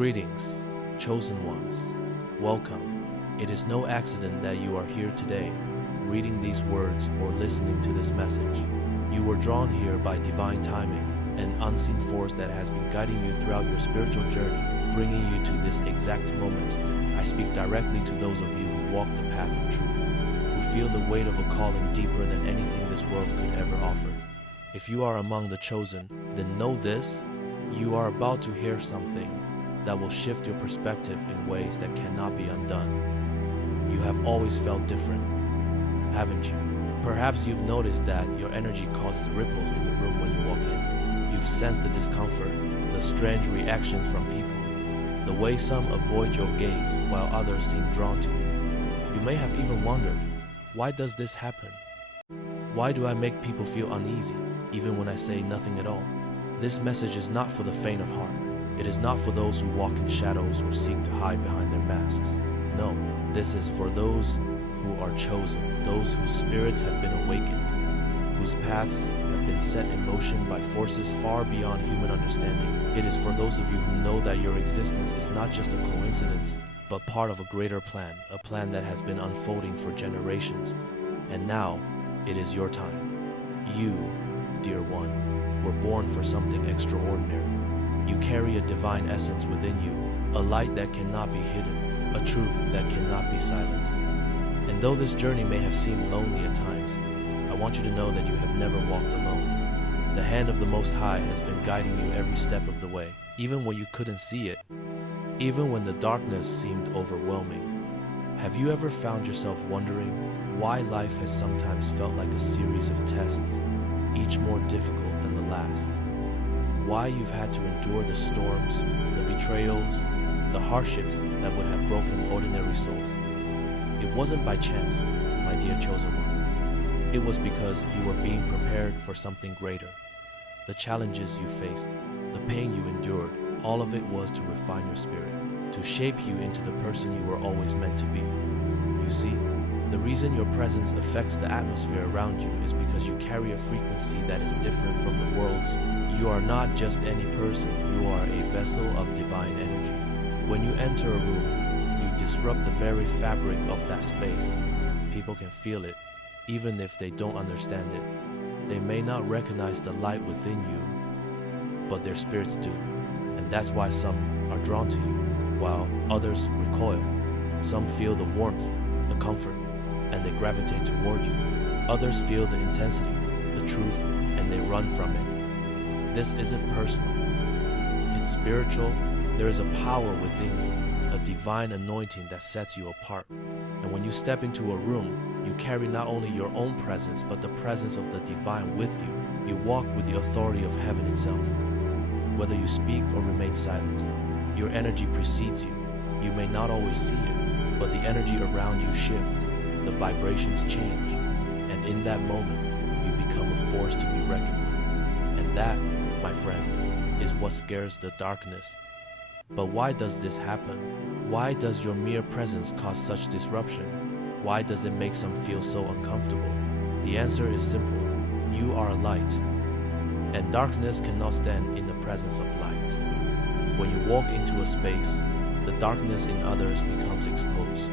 Greetings, chosen ones. Welcome. It is no accident that you are here today, reading these words or listening to this message. You were drawn here by divine timing, an unseen force that has been guiding you throughout your spiritual journey, bringing you to this exact moment. I speak directly to those of you who walk the path of truth, who feel the weight of a calling deeper than anything this world could ever offer. If you are among the chosen, then know this: you are about to hear something that will shift your perspective in ways that cannot be undone. You have always felt different, haven't you? Perhaps you've noticed that your energy causes ripples in the room when you walk in. You've sensed the discomfort, the strange reactions from people, the way some avoid your gaze while others seem drawn to you. You may have even wondered, why does this happen? Why do I make people feel uneasy, even when I say nothing at all? This message is not for the faint of heart. It is not for those who walk in shadows or seek to hide behind their masks. No, this is for those who are chosen, those whose spirits have been awakened, whose paths have been set in motion by forces far beyond human understanding. It is for those of you who know that your existence is not just a coincidence, but part of a greater plan, a plan that has been unfolding for generations. And now, it is your time. You, dear one, were born for something extraordinary. You carry a divine essence within you, a light that cannot be hidden, a truth that cannot be silenced. And though this journey may have seemed lonely at times, I want you to know that you have never walked alone. The hand of the Most High has been guiding you every step of the way, even when you couldn't see it, even when the darkness seemed overwhelming. Have you ever found yourself wondering why life has sometimes felt like a series of tests, each more difficult than the last? Why you've had to endure the storms, the betrayals, the hardships that would have broken ordinary souls? It wasn't by chance, my dear chosen one. It was because you were being prepared for something greater. The challenges you faced, the pain you endured, all of it was to refine your spirit, to shape you into the person you were always meant to be. You see, the reason your presence affects the atmosphere around you is because you carry a frequency that is different from the world's. You are not just any person, you are a vessel of divine energy. When you enter a room, you disrupt the very fabric of that space. People can feel it, even if they don't understand it. They may not recognize the light within you, but their spirits do. And that's why some are drawn to you, while others recoil. Some feel the warmth, the comfort, and they gravitate toward you. Others feel the intensity, the truth, and they run from it. This isn't personal. It's spiritual. There is a power within you, a divine anointing that sets you apart. And when you step into a room, you carry not only your own presence, but the presence of the divine with you. You walk with the authority of heaven itself. Whether you speak or remain silent, your energy precedes you. You may not always see it, but the energy around you shifts. The vibrations change. And in that moment, you become a force to be reckoned with. And that, my friend, is what scares the darkness. But why does this happen? Why does your mere presence cause such disruption? Why does it make some feel so uncomfortable? The answer is simple. You are light, and darkness cannot stand in the presence of light. When you walk into a space, the darkness in others becomes exposed.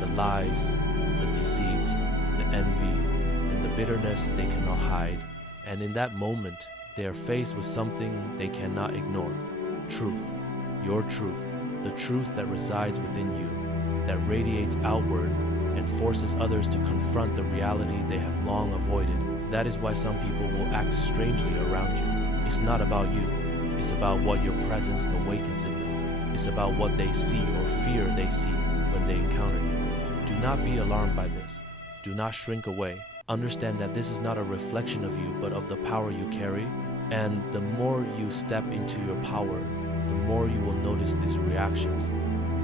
The lies, the deceit, the envy, and the bitterness they cannot hide. And in that moment, they are faced with something they cannot ignore. Truth, your truth, the truth that resides within you, that radiates outward and forces others to confront the reality they have long avoided. That is why some people will act strangely around you. It's not about you. It's about what your presence awakens in them. It's about what they see or fear they see when they encounter you. Do not be alarmed by this. Do not shrink away. Understand that this is not a reflection of you, but of the power you carry. And the more you step into your power, the more you will notice these reactions.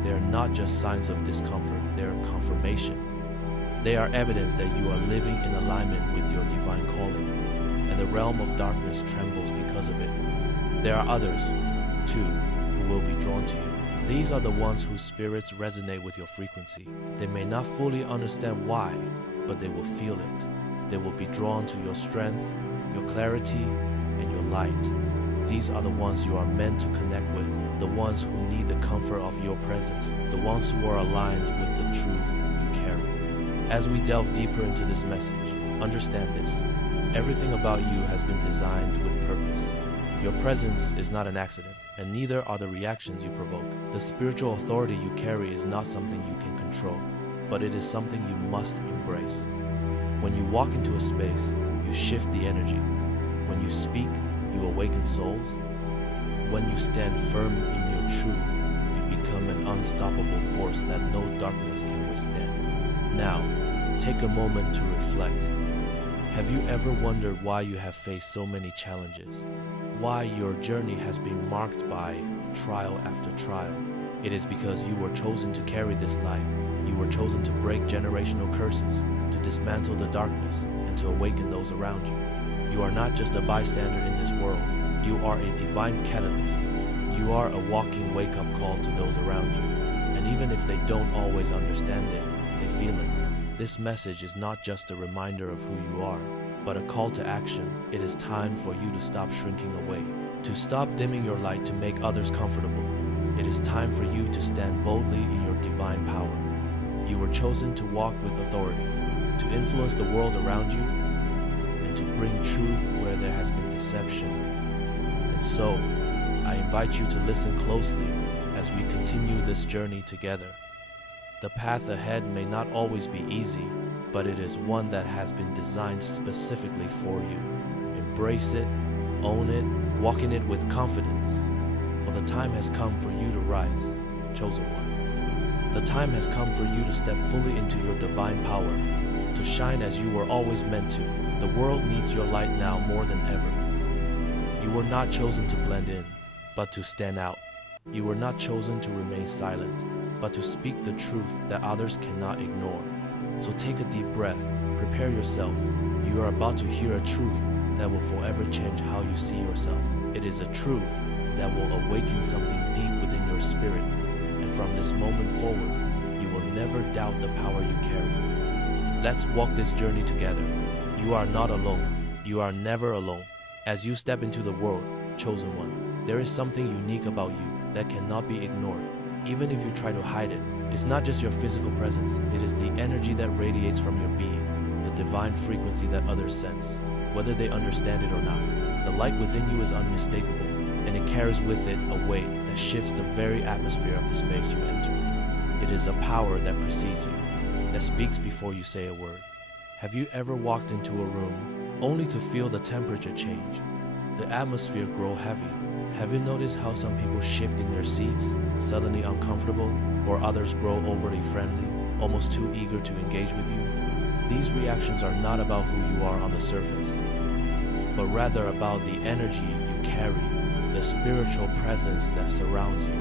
They are not just signs of discomfort, they are confirmation. They are evidence that you are living in alignment with your divine calling, and the realm of darkness trembles because of it. There are others, too, who will be drawn to you. These are the ones whose spirits resonate with your frequency. They may not fully understand why, but they will feel it. They will be drawn to your strength, your clarity, and your light. These are the ones you are meant to connect with, the ones who need the comfort of your presence, the ones who are aligned with the truth you carry. As we delve deeper into this message, understand this: everything about you has been designed with purpose. Your presence is not an accident, and neither are the reactions you provoke. The spiritual authority you carry is not something you can control, but it is something you must embrace. When you walk into a space, you shift the energy. When you speak, you awaken souls. When you stand firm in your truth, you become an unstoppable force that no darkness can withstand. Now, take a moment to reflect. Have you ever wondered why you have faced so many challenges? Why your journey has been marked by trial after trial? It is because you were chosen to carry this light. You were chosen to break generational curses, to dismantle the darkness, and to awaken those around you. You are not just a bystander in this world. You are a divine catalyst. You are a walking wake-up call to those around you. And even if they don't always understand it, they feel it. This message is not just a reminder of who you are, but a call to action. It is time for you to stop shrinking away, to stop dimming your light to make others comfortable. It is time for you to stand boldly in your divine power. You were chosen to walk with authority, to influence the world around you, and to bring truth where there has been deception. And so, I invite you to listen closely as we continue this journey together. The path ahead may not always be easy, but it is one that has been designed specifically for you. Embrace it, own it, walk in it with confidence, for the time has come for you to rise, chosen one. The time has come for you to step fully into your divine power, to shine as you were always meant to. The world needs your light now more than ever. You were not chosen to blend in, but to stand out. You were not chosen to remain silent, but to speak the truth that others cannot ignore. So take a deep breath, prepare yourself. You are about to hear a truth that will forever change how you see yourself. It is a truth that will awaken something deep within your spirit. And from this moment forward, you will never doubt the power you carry. Let's walk this journey together. You are not alone. You are never alone. As you step into the world, chosen one, there is something unique about you that cannot be ignored. Even if you try to hide it, it's not just your physical presence, it is the energy that radiates from your being, the divine frequency that others sense, whether they understand it or not. The light within you is unmistakable, and it carries with it a weight that shifts the very atmosphere of the space you enter. It is a power that precedes you, that speaks before you say a word. Have you ever walked into a room only to feel the temperature change, the atmosphere grow heavy? Have you noticed how some people shift in their seats, suddenly uncomfortable, or others grow overly friendly, almost too eager to engage with you? These reactions are not about who you are on the surface, but rather about the energy you carry, the spiritual presence that surrounds you.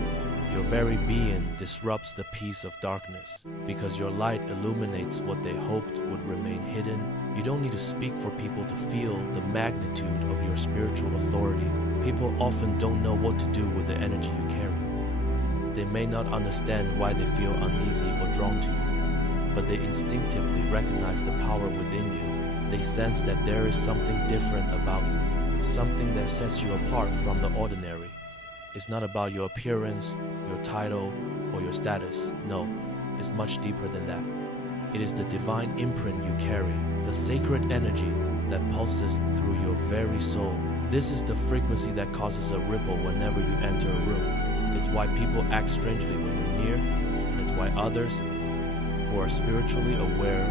Your very being disrupts the peace of darkness, because your light illuminates what they hoped would remain hidden. You don't need to speak for people to feel the magnitude of your spiritual authority. People often don't know what to do with the energy you carry. They may not understand why they feel uneasy or drawn to you, but they instinctively recognize the power within you. They sense that there is something different about you, something that sets you apart from the ordinary. It's not about your appearance, your title, or your status. No, it's much deeper than that. It is the divine imprint you carry, the sacred energy that pulses through your very soul. This is the frequency that causes a ripple whenever you enter a room. It's why people act strangely when you're near, and it's why others who are spiritually aware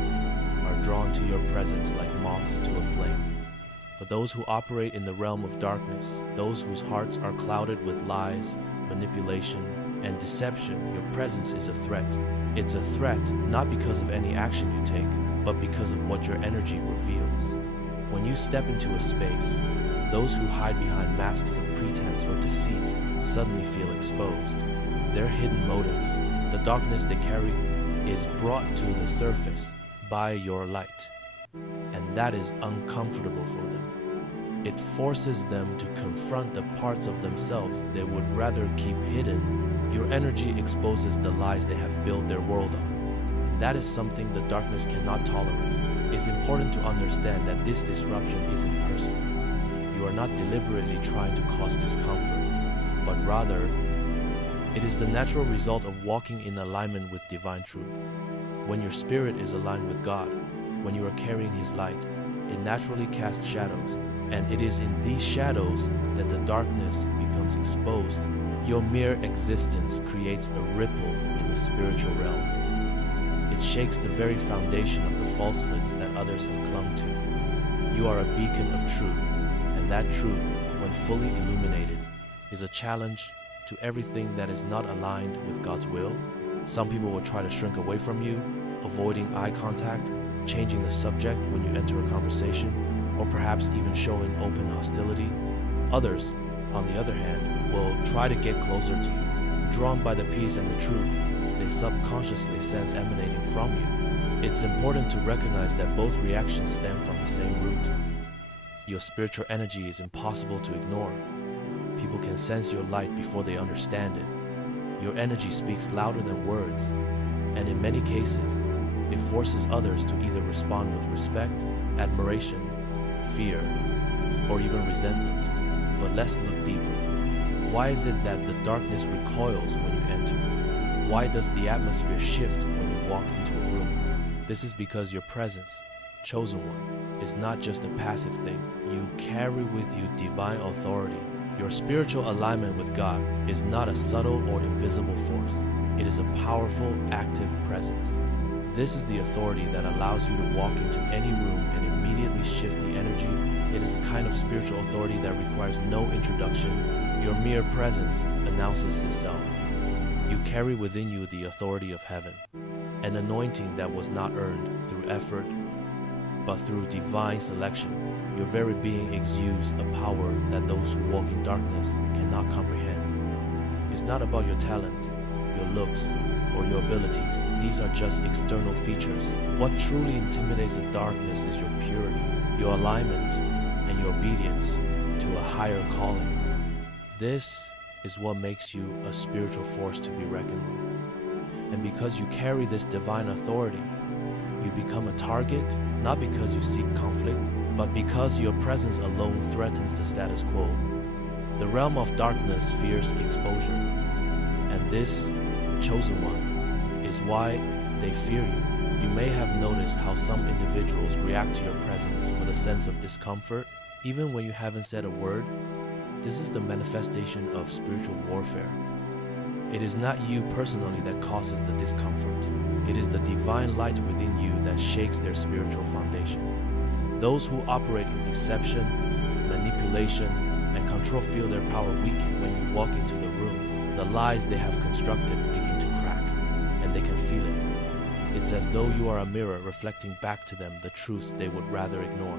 are drawn to your presence like moths to a flame. For those who operate in the realm of darkness, those whose hearts are clouded with lies, manipulation, and deception, your presence is a threat. It's a threat not because of any action you take, but because of what your energy reveals. When you step into a space, those who hide behind masks of pretense or deceit suddenly feel exposed. Their hidden motives, the darkness they carry, is brought to the surface by your light. And that is uncomfortable for them. It forces them to confront the parts of themselves they would rather keep hidden. Your energy exposes the lies they have built their world on. And that is something the darkness cannot tolerate. It's important to understand that this disruption isn't personal. you are not deliberately trying to cause discomfort, but rather, it is the natural result of walking in alignment with divine truth. When your spirit is aligned with God, when you are carrying His light, it naturally casts shadows, and it is in these shadows that the darkness becomes exposed. Your mere existence creates a ripple in the spiritual realm. It shakes the very foundation of the falsehoods that others have clung to. You are a beacon of truth, and that truth, when fully illuminated, is a challenge to everything that is not aligned with God's will. Some people will try to shrink away from you, avoiding eye contact, changing the subject when you enter a conversation, or perhaps even showing open hostility. Others, on the other hand, will try to get closer to you. Drawn by the peace and the truth they subconsciously sense emanating from you. It's important to recognize that both reactions stem from the same root. Your spiritual energy is impossible to ignore. People can sense your light before they understand it. Your energy speaks louder than words, and in many cases, it forces others to either respond with respect, admiration, fear, or even resentment. But let's look deeper. Why is it that the darkness recoils when you enter? Why does the atmosphere shift when you walk into a room? This is because your presence, chosen one, is not just a passive thing. You carry with you divine authority. Your spiritual alignment with God is not a subtle or invisible force. It is a powerful, active presence. This is the authority that allows you to walk into any room and immediately shift the energy. It is the kind of spiritual authority that requires no introduction. Your mere presence announces itself. You carry within you the authority of heaven, an anointing that was not earned through effort, but through divine selection. Your very being exudes a power that those who walk in darkness cannot comprehend. It's not about your talent, your looks, or your abilities. These are just external features. What truly intimidates the darkness is your purity, your alignment, and your obedience to a higher calling. This is what makes you a spiritual force to be reckoned with. And because you carry this divine authority, you become a target, not because you seek conflict, but because your presence alone threatens the status quo. The realm of darkness fears exposure, and this, chosen one, is why they fear you. You may have noticed how some individuals react to your presence with a sense of discomfort, even when you haven't said a word. This is the manifestation of spiritual warfare. It is not you personally that causes the discomfort. It is the divine light within you that shakes their spiritual foundation. Those who operate in deception, manipulation, and control feel their power weaken when you walk into the room. The lies they have constructed begin to crack, and they can feel it. It's as though you are a mirror reflecting back to them the truths they would rather ignore,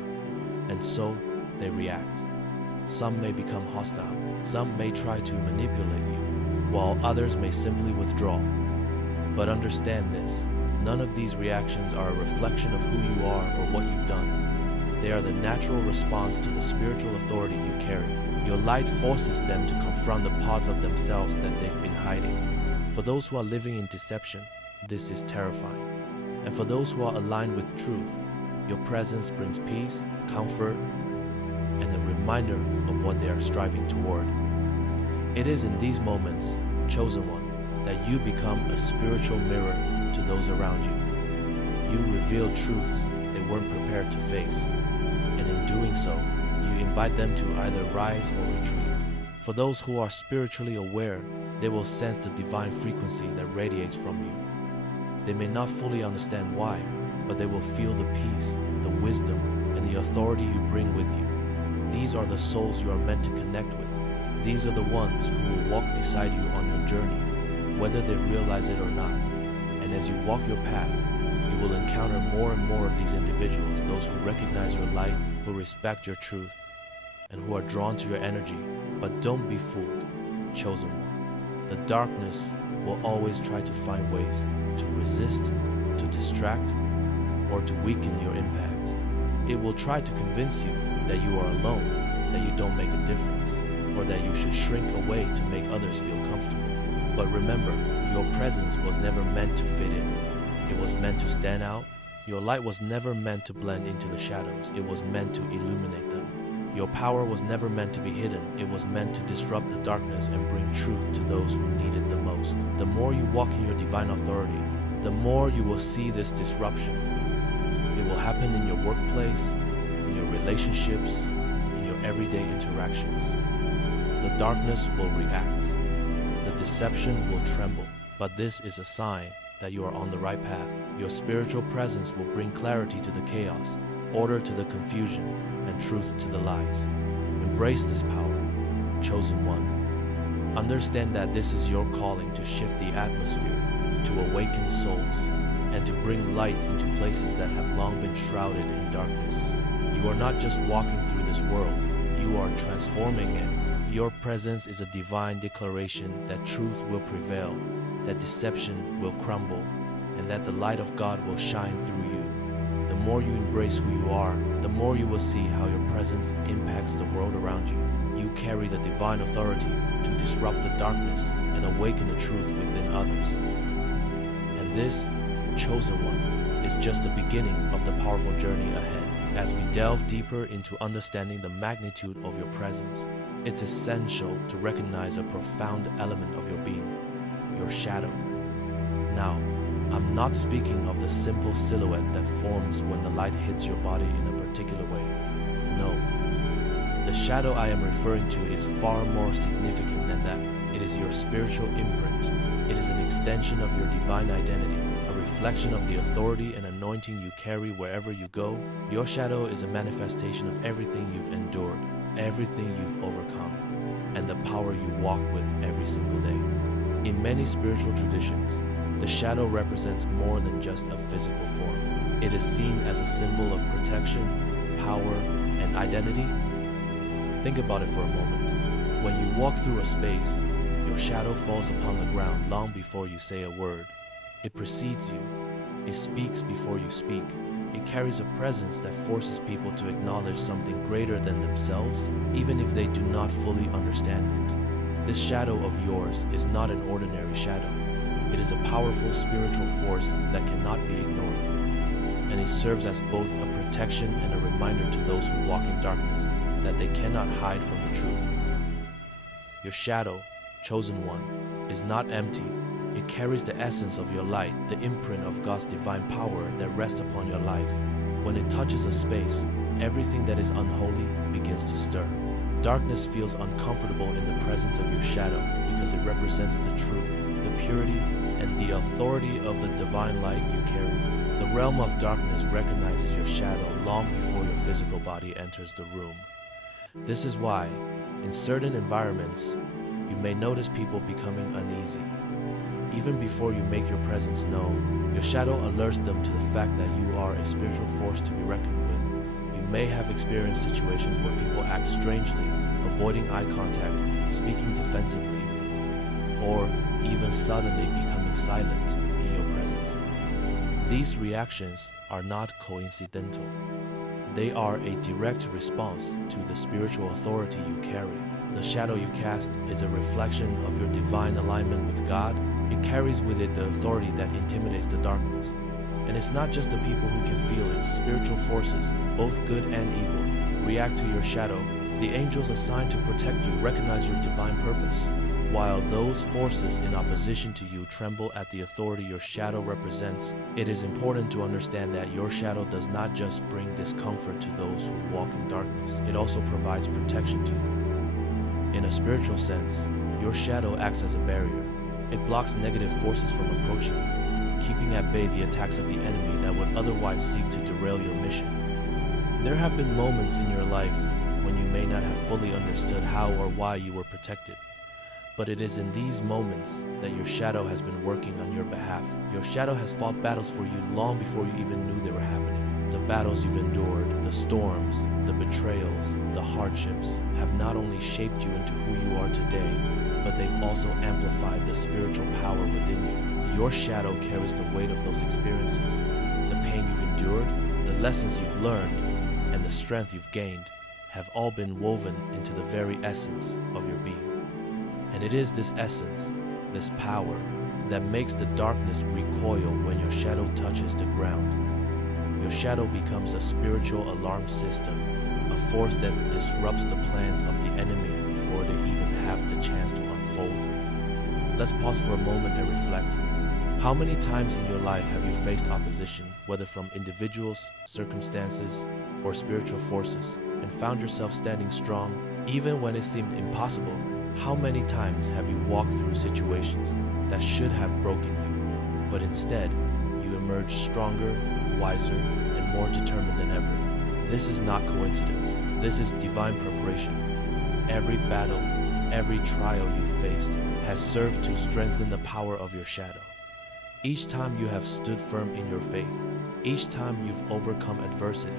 and so they react. Some may become hostile, some may try to manipulate you, while others may simply withdraw. But understand this, none of these reactions are a reflection of who you are or what you've done. They are the natural response to the spiritual authority you carry. Your light forces them to confront the parts of themselves that they've been hiding. For those who are living in deception, this is terrifying. And for those who are aligned with truth, your presence brings peace, comfort, and a reminder of what they are striving toward. It is in these moments, chosen one, that you become a spiritual mirror to those around you. You reveal truths they weren't prepared to face, and in doing so, you invite them to either rise or retreat. For those who are spiritually aware, they will sense the divine frequency that radiates from you. They may not fully understand why, but they will feel the peace, the wisdom, and the authority you bring with you. These are the souls you are meant to connect with. These are the ones who will walk beside you on your journey, whether they realize it or not. And as you walk your path, you will encounter more and more of these individuals, those who recognize your light, who respect your truth, and who are drawn to your energy. But don't be fooled, chosen one. The darkness will always try to find ways to resist, to distract, or to weaken your impact. It will try to convince you that you are alone, that you don't make a difference, or that you should shrink away to make others feel comfortable. But remember, your presence was never meant to fit in. It was meant to stand out. Your light was never meant to blend into the shadows. It was meant to illuminate them. Your power was never meant to be hidden. It was meant to disrupt the darkness and bring truth to those who need it the most. The more you walk in your divine authority, the more you will see this disruption. It will happen in your workplace, in your relationships, in your everyday interactions. The darkness will react. The deception will tremble. But this is a sign that you are on the right path. Your spiritual presence will bring clarity to the chaos, order to the confusion, and truth to the lies. Embrace this power, chosen one. Understand that this is your calling to shift the atmosphere, to awaken souls, and to bring light into places that have long been shrouded in darkness. You are not just walking through this world, you are transforming it. Your presence is a divine declaration that truth will prevail, that deception will crumble, and that the light of God will shine through you. The more you embrace who you are, the more you will see how your presence impacts the world around you. You carry the divine authority to disrupt the darkness and awaken the truth within others. And this, chosen one, is just the beginning of the powerful journey ahead. As we delve deeper into understanding the magnitude of your presence, it's essential to recognize a profound element of your being, your shadow. Now, I'm not speaking of the simple silhouette that forms when the light hits your body in a particular way. No. The shadow I am referring to is far more significant than that. It is your spiritual imprint. It is an extension of your divine identity, a reflection of the authority and anointing you carry wherever you go. Your shadow is a manifestation of everything you've endured, everything you've overcome, and the power you walk with every single day. In many spiritual traditions, the shadow represents more than just a physical form. It is seen as a symbol of protection, power, and identity. Think about it for a moment. When you walk through a space, your shadow falls upon the ground long before you say a word. It precedes you. It speaks before you speak. It carries a presence that forces people to acknowledge something greater than themselves, even if they do not fully understand it. This shadow of yours is not an ordinary shadow. It is a powerful spiritual force that cannot be ignored. And it serves as both a protection and a reminder to those who walk in darkness that they cannot hide from the truth. Your shadow, chosen one, is not empty. It carries the essence of your light, the imprint of God's divine power that rests upon your life. When it touches a space, everything that is unholy begins to stir. Darkness feels uncomfortable in the presence of your shadow because it represents the truth, the purity, and the authority of the divine light you carry. The realm of darkness recognizes your shadow long before your physical body enters the room. This is why, in certain environments, you may notice people becoming uneasy. Even before you make your presence known, your shadow alerts them to the fact that you are a spiritual force to be reckoned with. You may have experienced situations where people act strangely, avoiding eye contact, speaking defensively, or even suddenly becoming silent in your presence. These reactions are not coincidental. They are a direct response to the spiritual authority you carry. The shadow you cast is a reflection of your divine alignment with God. It carries with it the authority that intimidates the darkness. And it's not just the people who can feel it. Spiritual forces, both good and evil, react to your shadow. The angels assigned to protect you recognize your divine purpose, while those forces in opposition to you tremble at the authority your shadow represents. It is important to understand that your shadow does not just bring discomfort to those who walk in darkness, it also provides protection to you. In a spiritual sense, your shadow acts as a barrier. It blocks negative forces from approaching you, keeping at bay the attacks of the enemy that would otherwise seek to derail your mission. There have been moments in your life when you may not have fully understood how or why you were protected. But it is in these moments that your shadow has been working on your behalf. Your shadow has fought battles for you long before you even knew they were happening. The battles you've endured, the storms, the betrayals, the hardships have not only shaped you into who you are today, but they've also amplified the spiritual power within you. Your shadow carries the weight of those experiences. The pain you've endured, the lessons you've learned, and the strength you've gained have all been woven into the very essence of your being. And it is this essence, this power, that makes the darkness recoil when your shadow touches the ground. Your shadow becomes a spiritual alarm system, a force that disrupts the plans of the enemy before they even have the chance to unfold. Let's pause for a moment and reflect. How many times in your life have you faced opposition, whether from individuals, circumstances, or spiritual forces, and found yourself standing strong, even when it seemed impossible? How many times have you walked through situations that should have broken you, but instead, you emerged stronger, wiser, and more determined than ever? This is not coincidence. This is divine preparation. Every battle, every trial you've faced has served to strengthen the power of your shadow. Each time you have stood firm in your faith, each time you've overcome adversity,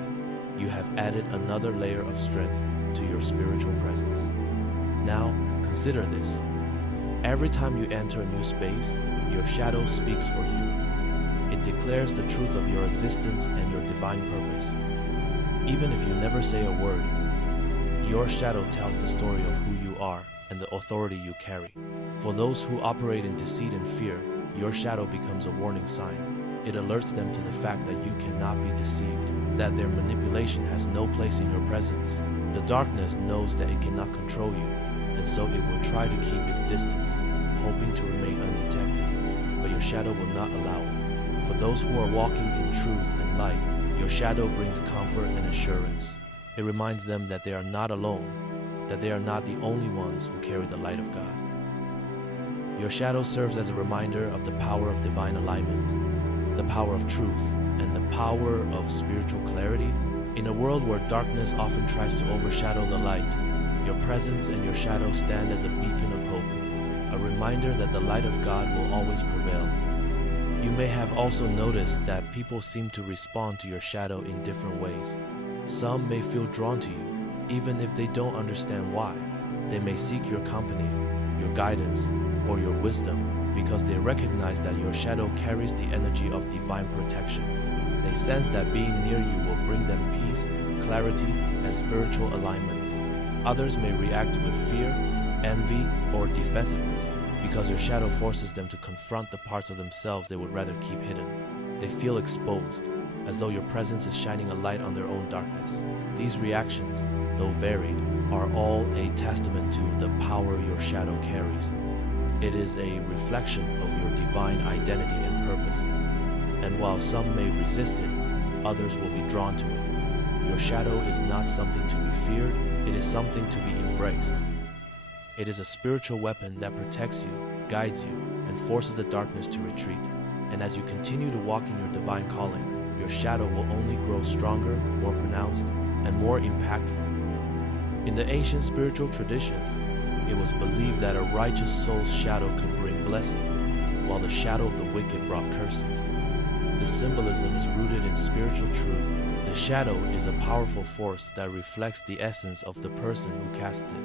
you have added another layer of strength to your spiritual presence. Now, consider this. Every time you enter a new space, your shadow speaks for you. It declares the truth of your existence and your divine purpose. Even if you never say a word, your shadow tells the story of who you are and the authority you carry. For those who operate in deceit and fear, your shadow becomes a warning sign. It alerts them to the fact that you cannot be deceived, that their manipulation has no place in your presence. The darkness knows that it cannot control you, and so it will try to keep its distance, hoping to remain undetected. But your shadow will not allow it. For those who are walking in truth and light, your shadow brings comfort and assurance. It reminds them that they are not alone, that they are not the only ones who carry the light of God. Your shadow serves as a reminder of the power of divine alignment, the power of truth, and the power of spiritual clarity. In a world where darkness often tries to overshadow the light, your presence and your shadow stand as a beacon of hope, a reminder that the light of God will always prevail. You may have also noticed that people seem to respond to your shadow in different ways. Some may feel drawn to you, even if they don't understand why. They may seek your company, your guidance, or your wisdom because they recognize that your shadow carries the energy of divine protection. They sense that being near you will bring them peace, clarity, and spiritual alignment. Others may react with fear, envy, or defensiveness because your shadow forces them to confront the parts of themselves they would rather keep hidden. They feel exposed, as though your presence is shining a light on their own darkness. These reactions, though varied, are all a testament to the power your shadow carries. It is a reflection of your divine identity and purpose. And while some may resist it, others will be drawn to it. Your shadow is not something to be feared, it is something to be embraced. It is a spiritual weapon that protects you, guides you, and forces the darkness to retreat. And as you continue to walk in your divine calling, your shadow will only grow stronger, more pronounced, and more impactful. In the ancient spiritual traditions, it was believed that a righteous soul's shadow could bring blessings, while the shadow of the wicked brought curses. This symbolism is rooted in spiritual truth. The shadow is a powerful force that reflects the essence of the person who casts it.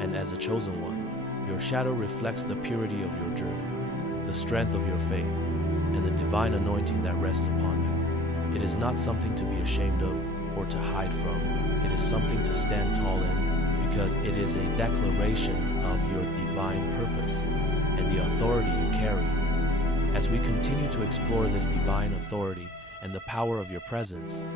And as a chosen one, your shadow reflects the purity of your journey, the strength of your faith, and the divine anointing that rests upon you. It is not something to be ashamed of or to hide from. It is something to stand tall in, because it is a declaration of your divine purpose and the authority you carry. As we continue to explore this divine authority and the power of your presence,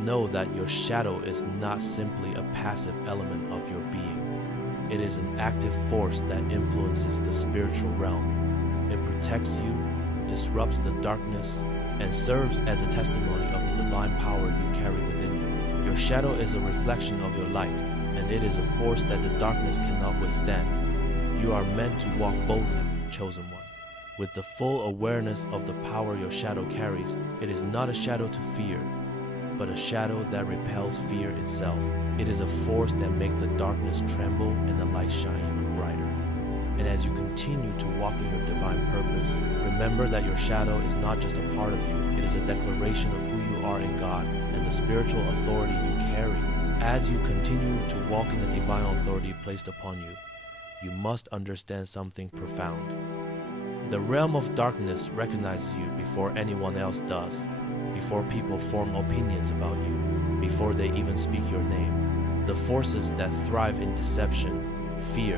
know that your shadow is not simply a passive element of your being. It is an active force that influences the spiritual realm. It protects you, disrupts the darkness, and serves as a testimony of the divine power you carry within you. Your shadow is a reflection of your light, and it is a force that the darkness cannot withstand. You are meant to walk boldly, chosen one. With the full awareness of the power your shadow carries, it is not a shadow to fear, but a shadow that repels fear itself. It is a force that makes the darkness tremble and the light shine even brighter. And as you continue to walk in your divine purpose, remember that your shadow is not just a part of you, it is a declaration of who you are in God and the spiritual authority you carry. As you continue to walk in the divine authority placed upon you, you must understand something profound. The realm of darkness recognizes you before anyone else does, before people form opinions about you, before they even speak your name. The forces that thrive in deception, fear,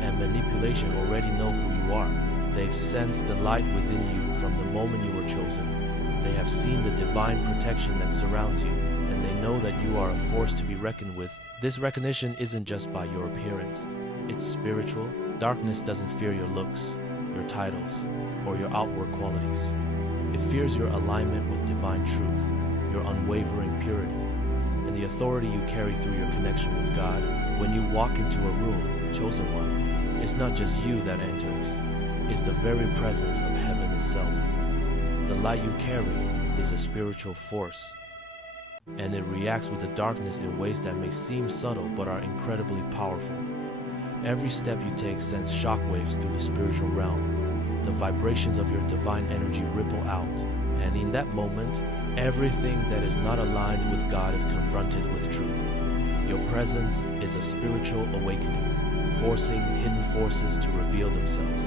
and manipulation already know who you are. They've sensed the light within you from the moment you were chosen. They have seen the divine protection that surrounds you, and they know that you are a force to be reckoned with. This recognition isn't just by your appearance, it's spiritual. Darkness doesn't fear your looks, your titles, or your outward qualities. It fears your alignment with divine truth, your unwavering purity, and the authority you carry through your connection with God. When you walk into a room, chosen one, it's not just you that enters, it's the very presence of heaven itself. The light you carry is a spiritual force, and it reacts with the darkness in ways that may seem subtle but are incredibly powerful. Every step you take sends shockwaves through the spiritual realm. The vibrations of your divine energy ripple out, and in that moment, everything that is not aligned with God is confronted with truth. Your presence is a spiritual awakening, forcing hidden forces to reveal themselves.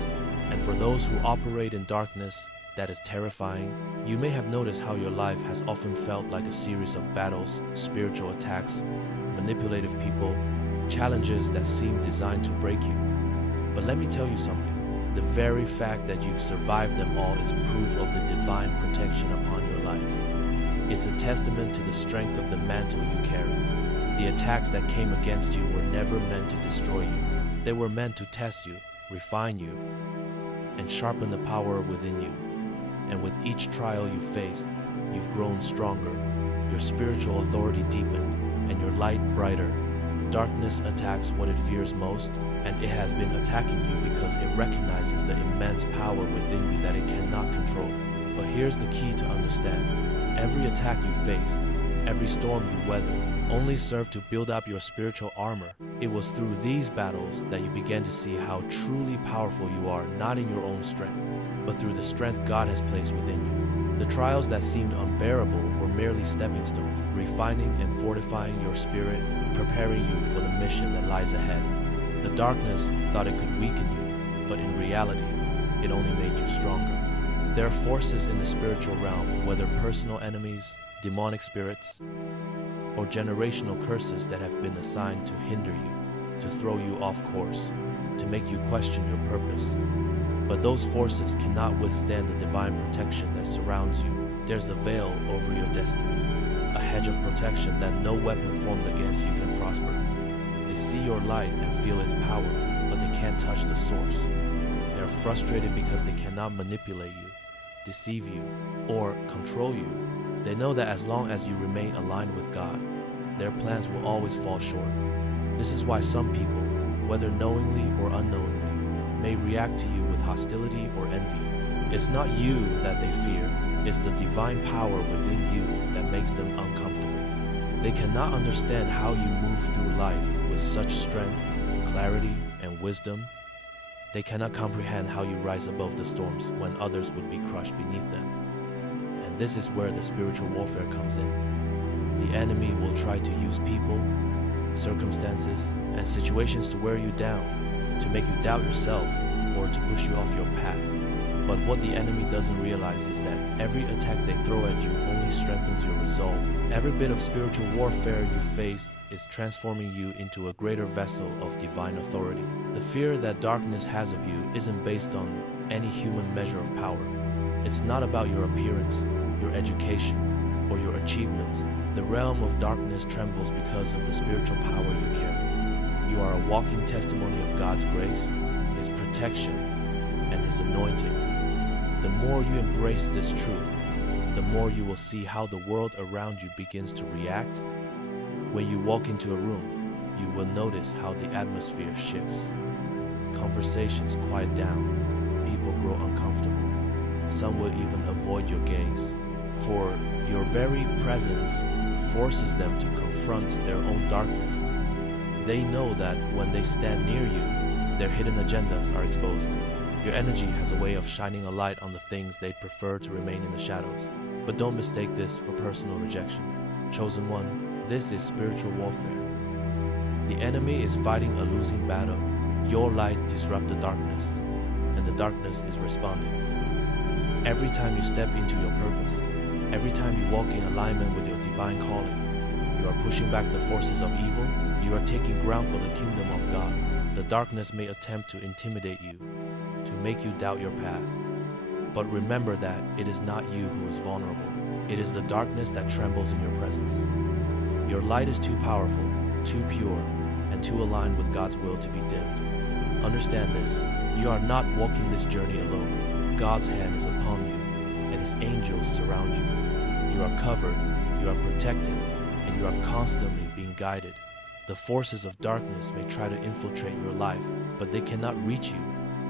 And for those who operate in darkness, that is terrifying. You may have noticed how your life has often felt like a series of battles, spiritual attacks, manipulative people, challenges that seem designed to break you. But let me tell you something. The very fact that you've survived them all is proof of the divine protection upon your life. It's a testament to the strength of the mantle you carry. The attacks that came against you were never meant to destroy you. They were meant to test you, refine you, and sharpen the power within you. And with each trial you faced, you've grown stronger, your spiritual authority deepened, and your light brighter. Darkness attacks what it fears most, and it has been attacking you because it recognizes the immense power within you that it cannot control. But here's the key to understand. Every attack you faced, every storm you weathered, only served to build up your spiritual armor. It was through these battles that you began to see how truly powerful you are, not in your own strength, but through the strength God has placed within you. The trials that seemed unbearable were merely stepping stones, refining and fortifying your spirit, preparing you for the mission that lies ahead. The darkness thought it could weaken you, but in reality, it only made you stronger. There are forces in the spiritual realm, whether personal enemies, demonic spirits, or generational curses that have been assigned to hinder you, to throw you off course, to make you question your purpose. But those forces cannot withstand the divine protection that surrounds you. There's a veil over your destiny, a hedge of protection that no weapon formed against you can prosper. They see your light and feel its power, but they can't touch the source. They are frustrated because they cannot manipulate you, deceive you, or control you. They know that as long as you remain aligned with God, their plans will always fall short. This is why some people, whether knowingly or unknowingly, may react to you with hostility or envy. It's not you that they fear, it's the divine power within you that makes them uncomfortable. They cannot understand how you move through life with such strength, clarity, and wisdom. They cannot comprehend how you rise above the storms when others would be crushed beneath them. And this is where the spiritual warfare comes in. The enemy will try to use people, circumstances, and situations to wear you down, to make you doubt yourself, or to push you off your path. But what the enemy doesn't realize is that every attack they throw at you only strengthens your resolve. Every bit of spiritual warfare you face is transforming you into a greater vessel of divine authority. The fear that darkness has of you isn't based on any human measure of power. It's not about your appearance, your education, or your achievements. The realm of darkness trembles because of the spiritual power you carry. You are a walking testimony of God's grace, His protection, and His anointing. The more you embrace this truth, the more you will see how the world around you begins to react. When you walk into a room, you will notice how the atmosphere shifts. Conversations quiet down, people grow uncomfortable. Some will even avoid your gaze, for your very presence forces them to confront their own darkness. They know that when they stand near you, their hidden agendas are exposed. Your energy has a way of shining a light on the things they'd prefer to remain in the shadows. But don't mistake this for personal rejection. Chosen one, this is spiritual warfare. The enemy is fighting a losing battle. Your light disrupts the darkness, and the darkness is responding. Every time you step into your purpose, every time you walk in alignment with your divine calling, you are pushing back the forces of evil. You are taking ground for the kingdom of God. The darkness may attempt to intimidate you, to make you doubt your path. But remember that it is not you who is vulnerable. It is the darkness that trembles in your presence. Your light is too powerful, too pure, and too aligned with God's will to be dimmed. Understand this, you are not walking this journey alone. God's hand is upon you, and His angels surround you. You are covered, you are protected, and you are constantly being guided. The forces of darkness may try to infiltrate your life, but they cannot reach you.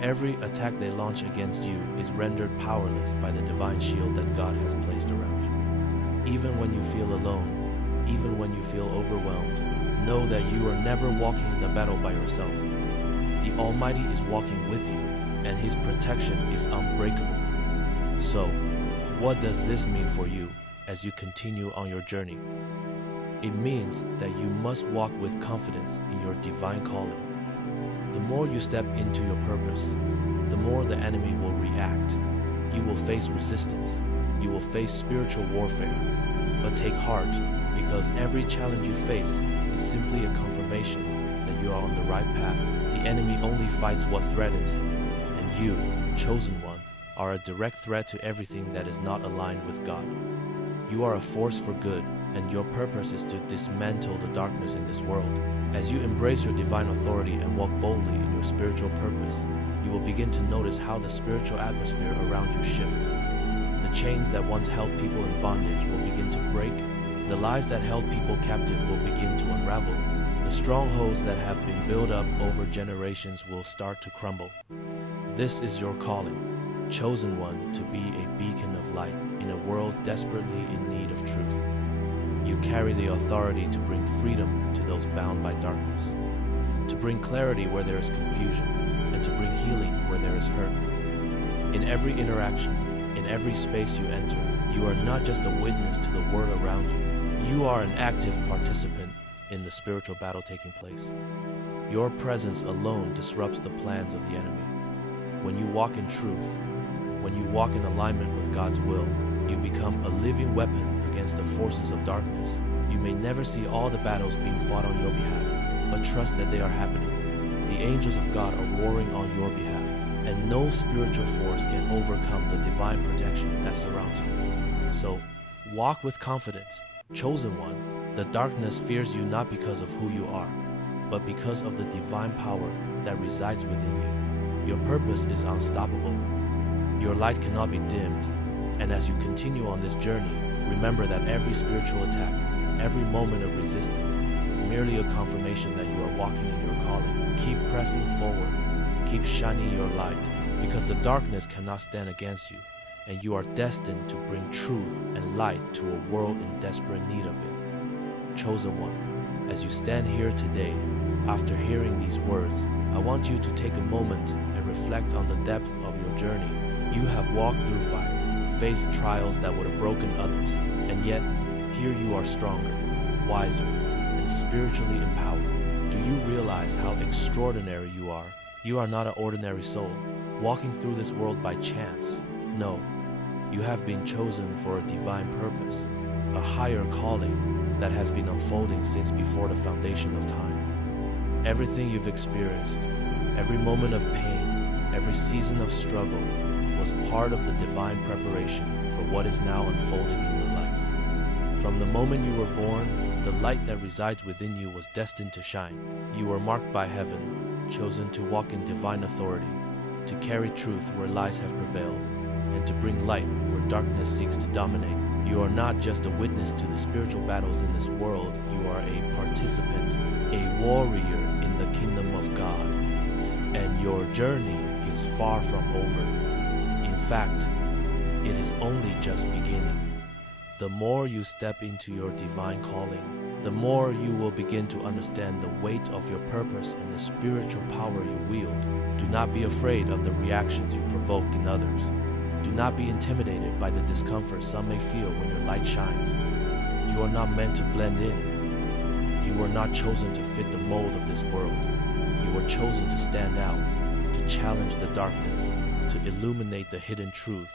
Every attack they launch against you is rendered powerless by the divine shield that God has placed around you. Even when you feel alone, even when you feel overwhelmed, know that you are never walking in the battle by yourself. The Almighty is walking with you, and His protection is unbreakable. So, what does this mean for you as you continue on your journey? It means that you must walk with confidence in your divine calling. The more you step into your purpose, the more the enemy will react. You will face resistance. You will face spiritual warfare. But take heart, because every challenge you face is simply a confirmation that you are on the right path. The enemy only fights what threatens him, and you, chosen one, are a direct threat to everything that is not aligned with God. You are a force for good, and your purpose is to dismantle the darkness in this world. As you embrace your divine authority and walk boldly in your spiritual purpose, you will begin to notice how the spiritual atmosphere around you shifts. The chains that once held people in bondage will begin to break. The lies that held people captive will begin to unravel. The strongholds that have been built up over generations will start to crumble. This is your calling, chosen one to be a beacon of light in a world desperately in need of truth. You carry the authority to bring freedom to those bound by darkness, to bring clarity where there is confusion, and to bring healing where there is hurt. In every interaction, in every space you enter, you are not just a witness to the world around you. You are an active participant in the spiritual battle taking place. Your presence alone disrupts the plans of the enemy. When you walk in truth, when you walk in alignment with God's will, you become a living weapon against the forces of darkness. You may never see all the battles being fought on your behalf, but trust that they are happening. The angels of God are warring on your behalf, and no spiritual force can overcome the divine protection that surrounds you. So, walk with confidence, chosen one. The darkness fears you not because of who you are, but because of the divine power that resides within you. Your purpose is unstoppable. Your light cannot be dimmed. And as you continue on this journey, remember that every spiritual attack, every moment of resistance, is merely a confirmation that you are walking in your calling. Keep pressing forward. Keep shining your light, because the darkness cannot stand against you, and you are destined to bring truth and light to a world in desperate need of it. Chosen one, as you stand here today, after hearing these words, I want you to take a moment and reflect on the depth of your journey. You have walked through fire, faced trials that would have broken others, and yet, here you are stronger, wiser, and spiritually empowered. Do you realize how extraordinary you are? You are not an ordinary soul, walking through this world by chance. No, you have been chosen for a divine purpose, a higher calling that has been unfolding since before the foundation of time. Everything you've experienced, every moment of pain, every season of struggle, was part of the divine preparation for what is now unfolding in your life. From the moment you were born, the light that resides within you was destined to shine. You were marked by heaven, chosen to walk in divine authority, to carry truth where lies have prevailed, and to bring light where darkness seeks to dominate. You are not just a witness to the spiritual battles in this world, you are a participant, a warrior in the kingdom of God, and your journey is far from over. In fact, it is only just beginning. The more you step into your divine calling, the more you will begin to understand the weight of your purpose and the spiritual power you wield. Do not be afraid of the reactions you provoke in others. Do not be intimidated by the discomfort some may feel when your light shines. You are not meant to blend in. You were not chosen to fit the mold of this world. You were chosen to stand out, to challenge the darkness, to illuminate the hidden truth,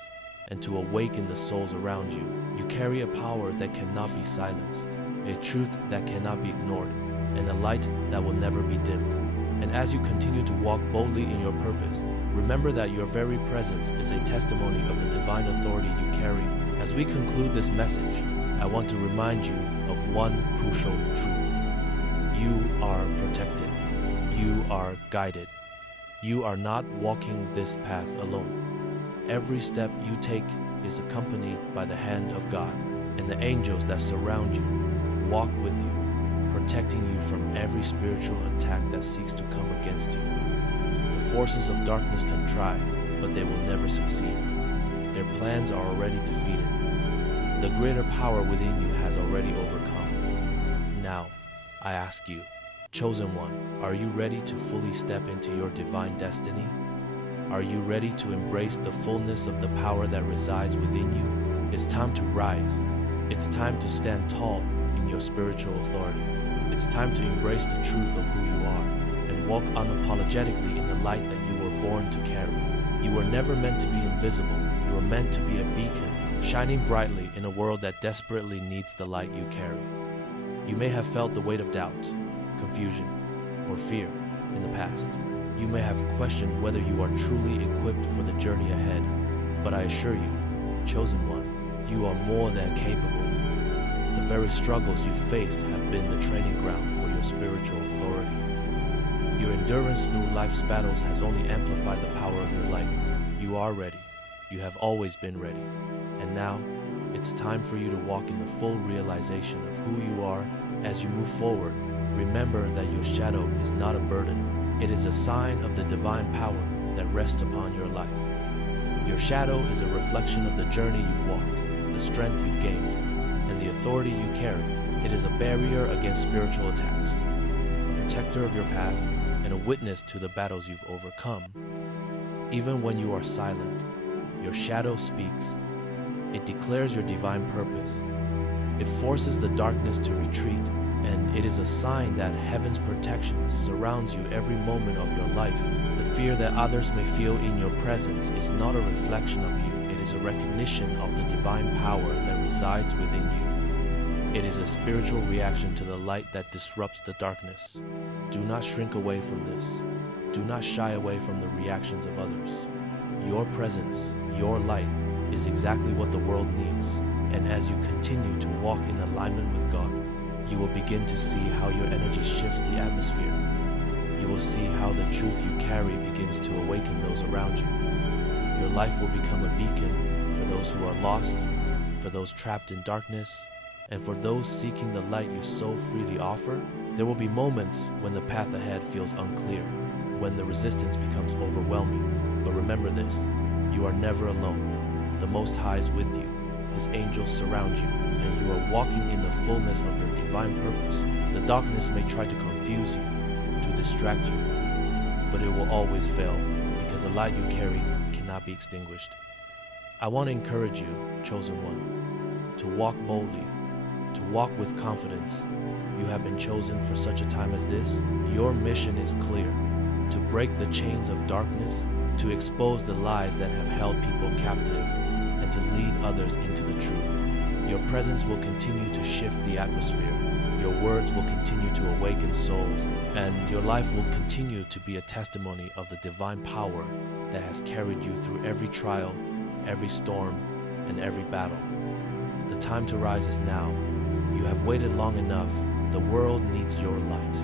and to awaken the souls around you. You carry a power that cannot be silenced, a truth that cannot be ignored, and a light that will never be dimmed. And as you continue to walk boldly in your purpose, remember that your very presence is a testimony of the divine authority you carry. As we conclude this message, I want to remind you of one crucial truth. You are protected. You are guided. You are not walking this path alone. Every step you take is accompanied by the hand of God, and the angels that surround you walk with you, protecting you from every spiritual attack that seeks to come against you. The forces of darkness can try, but they will never succeed. Their plans are already defeated. The greater power within you has already overcome. Now, I ask you, chosen one, are you ready to fully step into your divine destiny? Are you ready to embrace the fullness of the power that resides within you? It's time to rise. It's time to stand tall in your spiritual authority. It's time to embrace the truth of who you are and walk unapologetically in the light that you were born to carry. You were never meant to be invisible. You were meant to be a beacon, shining brightly in a world that desperately needs the light you carry. You may have felt the weight of doubt, confusion, or fear in the past. You may have questioned whether you are truly equipped for the journey ahead, but I assure you, chosen one, you are more than capable. The very struggles you faced have been the training ground for your spiritual authority. Your endurance through life's battles has only amplified the power of your light. You are ready. You have always been ready. And now, it's time for you to walk in the full realization of who you are. As you move forward, remember that your shadow is not a burden. It is a sign of the divine power that rests upon your life. Your shadow is a reflection of the journey you've walked, the strength you've gained, and the authority you carry. It is a barrier against spiritual attacks, a protector of your path, and a witness to the battles you've overcome. Even when you are silent, your shadow speaks. It declares your divine purpose. It forces the darkness to retreat, and it is a sign that heaven's protection surrounds you every moment of your life. The fear that others may feel in your presence is not a reflection of you. It is a recognition of the divine power that resides within you. It is a spiritual reaction to the light that disrupts the darkness. Do not shrink away from this. Do not shy away from the reactions of others. Your presence, your light, is exactly what the world needs. And as you continue to walk in alignment with God, you will begin to see how your energy shifts the atmosphere. You will see how the truth you carry begins to awaken those around you. Your life will become a beacon for those who are lost, for those trapped in darkness, and for those seeking the light you so freely offer. There will be moments when the path ahead feels unclear, when the resistance becomes overwhelming. But remember this, you are never alone. The Most High is with you. His angels surround you, and you are walking in the fullness of your divine purpose. The darkness may try to confuse you, to distract you, but it will always fail, because the light you carry cannot be extinguished. I want to encourage you, chosen one, to walk boldly, to walk with confidence. You have been chosen for such a time as this. Your mission is clear: to break the chains of darkness, to expose the lies that have held people captive, and to lead others into the truth. Your presence will continue to shift the atmosphere. Your words will continue to awaken souls, and your life will continue to be a testimony of the divine power that has carried you through every trial, every storm, and every battle. The time to rise is now. You have waited long enough. The world needs your light.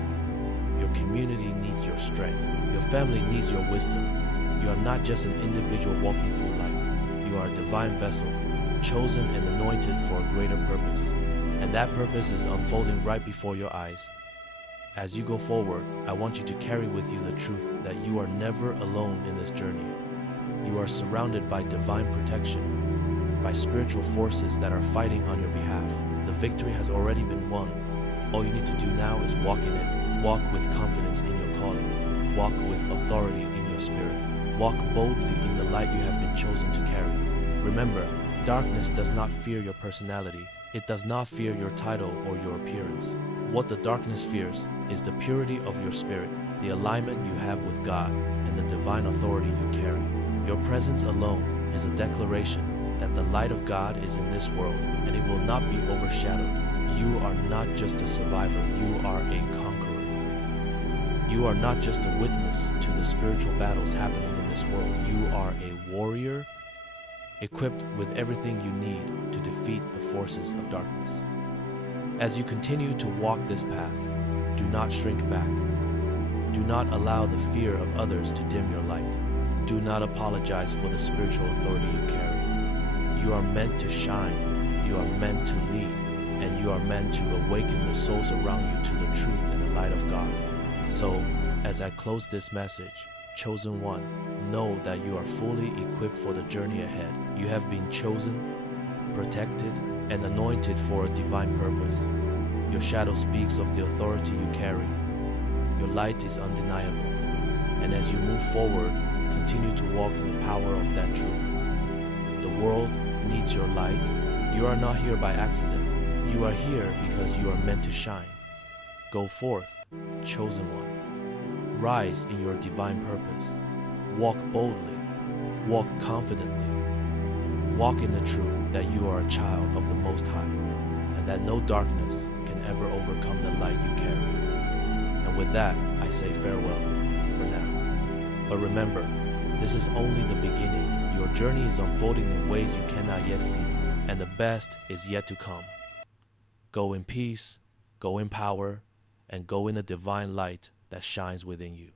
Your community needs your strength. Your family needs your wisdom. You are not just an individual walking through life. You are a divine vessel, chosen and anointed for a greater purpose. And that purpose is unfolding right before your eyes. As you go forward, I want you to carry with you the truth that you are never alone in this journey. You are surrounded by divine protection, by spiritual forces that are fighting on your behalf. The victory has already been won. All you need to do now is walk in it. Walk with confidence in your calling. Walk with authority in your spirit. Walk boldly in the light you have been chosen to carry. Remember, darkness does not fear your personality. It does not fear your title or your appearance. What the darkness fears is the purity of your spirit, the alignment you have with God, and the divine authority you carry. Your presence alone is a declaration that the light of God is in this world, and it will not be overshadowed. You are not just a survivor, you are a conqueror. You are not just a witness to the spiritual battles happening in this world. You are a warrior equipped with everything you need to defeat the forces of darkness. As you continue to walk this path, do not shrink back. Do not allow the fear of others to dim your light. Do not apologize for the spiritual authority you carry. You are meant to shine, you are meant to lead, and you are meant to awaken the souls around you to the truth and the light of God. So, as I close this message, chosen one, know that you are fully equipped for the journey ahead. You have been chosen, protected, and anointed for a divine purpose. Your shadow speaks of the authority you carry. Your light is undeniable. And as you move forward, continue to walk in the power of that truth. The world needs your light. You are not here by accident. You are here because you are meant to shine. Go forth, chosen one. Rise in your divine purpose. Walk boldly. Walk confidently. Walk in the truth that you are a child of the Most High, and that no darkness can ever overcome the light you carry. And with that, I say farewell for now. But remember, this is only the beginning. Your journey is unfolding in ways you cannot yet see, and the best is yet to come. Go in peace, go in power, and go in the divine light that shines within you.